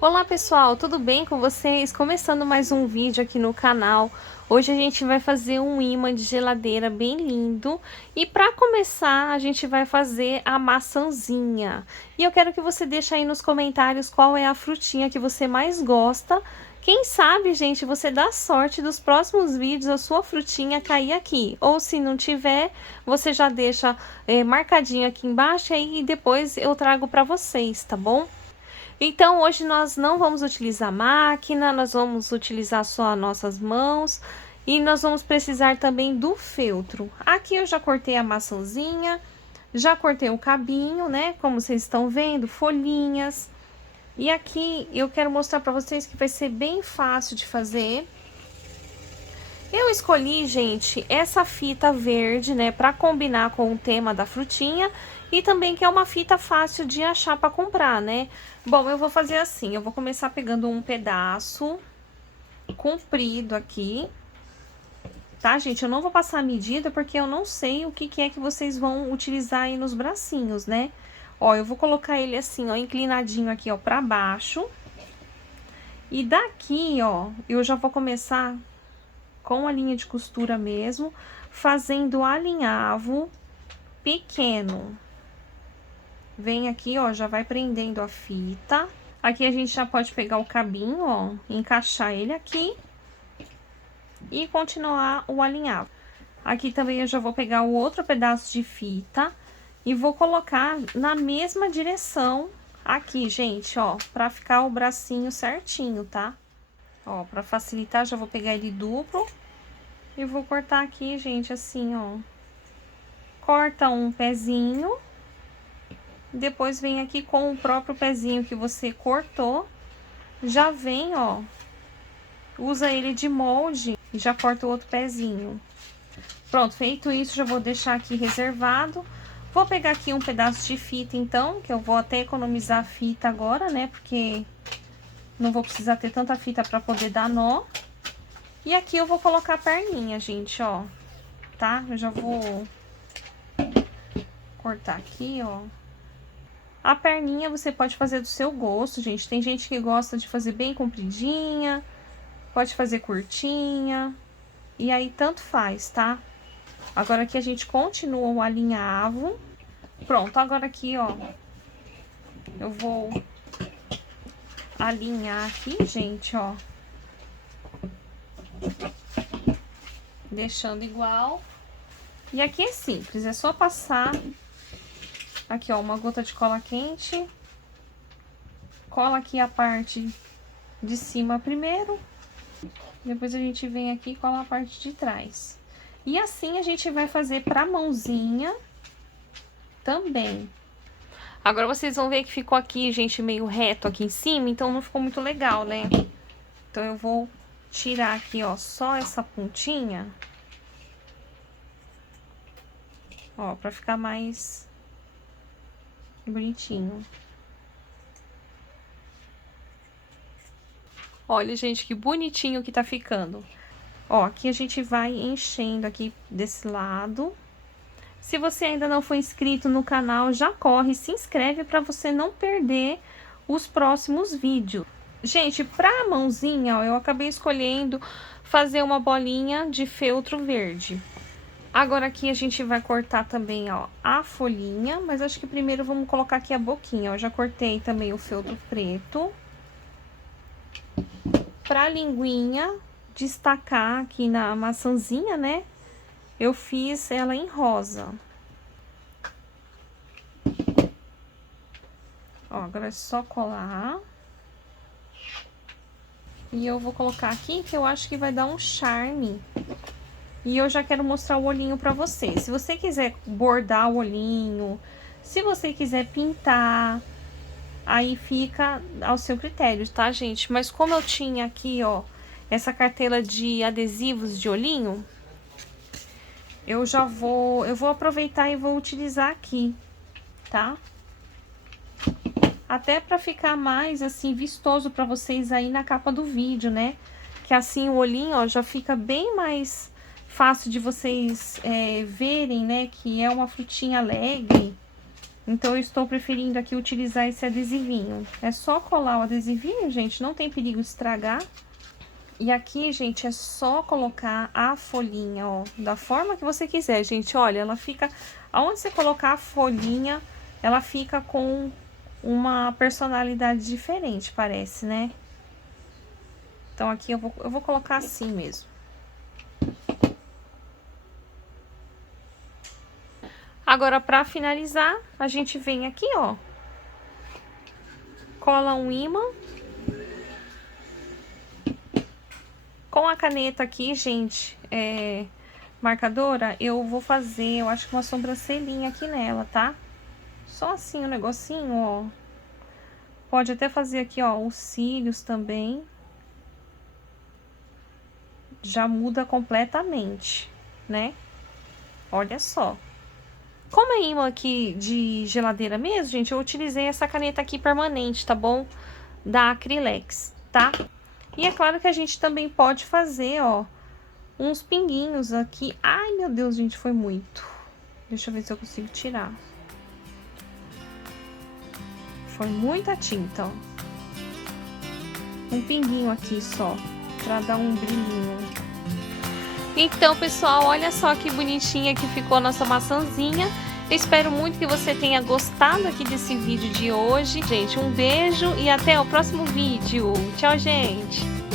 Olá pessoal, tudo bem com vocês? Começando mais um vídeo aqui no canal. Hoje a gente vai fazer um imã de geladeira bem lindo. E para começar, a gente vai fazer a maçãzinha. E eu quero que você deixe aí nos comentários qual é a frutinha que você mais gosta. Quem sabe, gente, você dá sorte dos próximos vídeos a sua frutinha cair aqui. Ou se não tiver, você já deixa marcadinho aqui embaixo e aí depois eu trago para vocês, tá bom? Então, hoje nós não vamos utilizar máquina, nós vamos utilizar só as nossas mãos e nós vamos precisar também do feltro. Aqui eu já cortei a maçãzinha, já cortei o cabinho, né? Como vocês estão vendo, folhinhas. E aqui eu quero mostrar para vocês que vai ser bem fácil de fazer. Eu escolhi, gente, essa fita verde, né, para combinar com o tema da frutinha e também que é uma fita fácil de achar para comprar, né? Bom, eu vou fazer assim, eu vou começar pegando um pedaço comprido aqui, tá, gente? Eu não vou passar a medida porque eu não sei o que é que vocês vão utilizar aí nos bracinhos, né? Ó, eu vou colocar ele assim, ó, inclinadinho aqui, ó, para baixo. E daqui, ó, eu já vou começar com a linha de costura mesmo, fazendo alinhavo pequeno. Vem aqui, ó, já vai prendendo a fita. Aqui a gente já pode pegar o cabinho, ó, encaixar ele aqui e continuar o alinhavo. Aqui também eu já vou pegar o outro pedaço de fita e vou colocar na mesma direção aqui, gente, ó, pra ficar o bracinho certinho, tá? Ó, pra facilitar, já vou pegar ele duplo e vou cortar aqui, gente, assim, ó. Corta um pezinho, depois vem aqui com o próprio pezinho que você cortou, já vem, ó, usa ele de molde e já corta o outro pezinho. Pronto, feito isso, já vou deixar aqui reservado. Vou pegar aqui um pedaço de fita, então, que eu vou até economizar a fita agora, né, porque não vou precisar ter tanta fita para poder dar nó. E aqui eu vou colocar a perninha, gente, ó, tá? Eu já vou cortar aqui, ó. A perninha você pode fazer do seu gosto, gente. Tem gente que gosta de fazer bem compridinha, pode fazer curtinha, e aí tanto faz, tá? Agora aqui a gente continua o alinhavo. Pronto, agora aqui, ó, eu vou alinhar aqui, gente, ó. Deixando igual. E aqui é simples, é só passar aqui, ó, uma gota de cola quente. Cola aqui a parte de cima primeiro. Depois a gente vem aqui e cola a parte de trás. E assim a gente vai fazer pra mãozinha também. Agora vocês vão ver que ficou aqui, gente, meio reto aqui em cima, então não ficou muito legal, né? Então eu vou tirar aqui, ó, só essa pontinha. Ó, pra ficar mais bonitinho. Olha, gente, que bonitinho que tá ficando. Ó, aqui a gente vai enchendo aqui desse lado. Se você ainda não foi inscrito no canal, já corre, se inscreve para você não perder os próximos vídeos. Gente, pra mãozinha, ó, eu acabei escolhendo fazer uma bolinha de feltro verde. Agora aqui a gente vai cortar também, ó, a folhinha, mas acho que primeiro vamos colocar aqui a boquinha, ó. Eu já cortei também o feltro preto. Pra linguinha destacar aqui na maçãzinha, né? Eu fiz ela em rosa. Ó, agora é só colar. E eu vou colocar aqui, que eu acho que vai dar um charme. E eu já quero mostrar o olhinho pra vocês. Se você quiser bordar o olhinho, se você quiser pintar, aí fica ao seu critério, tá, gente? Mas como eu tinha aqui, ó, essa cartela de adesivos de olhinho, eu vou aproveitar e vou utilizar aqui, tá? Até pra ficar mais, assim, vistoso pra vocês aí na capa do vídeo, né? Que assim o olhinho, ó, já fica bem mais fácil de vocês verem, né? Que é uma frutinha alegre. Então, eu estou preferindo aqui utilizar esse adesivinho. É só colar o adesivinho, gente, não tem perigo de estragar. E aqui, gente, é só colocar a folhinha, ó, da forma que você quiser, gente. Olha, ela fica... Aonde você colocar a folhinha, ela fica com uma personalidade diferente, parece, né? Então, aqui eu vou colocar assim mesmo. Agora, pra finalizar, a gente vem aqui, ó. Cola um ímã. Com a caneta aqui, gente, marcadora, eu vou fazer, eu acho que uma sobrancelhinha aqui nela, tá? Só assim, um negocinho, ó. Pode até fazer aqui, ó, os cílios também. Já muda completamente, né? Olha só. Como é imã aqui de geladeira mesmo, gente, eu utilizei essa caneta aqui permanente, tá bom? Da Acrylex, tá? E é claro que a gente também pode fazer, ó, uns pinguinhos aqui. Ai, meu Deus, gente, foi muito. Deixa eu ver se eu consigo tirar. Foi muita tinta, ó. Um pinguinho aqui só, pra dar um brilhinho. Então, pessoal, olha só que bonitinha que ficou a nossa maçãzinha. Eu espero muito que você tenha gostado aqui desse vídeo de hoje. Gente, um beijo e até o próximo vídeo. Tchau, gente!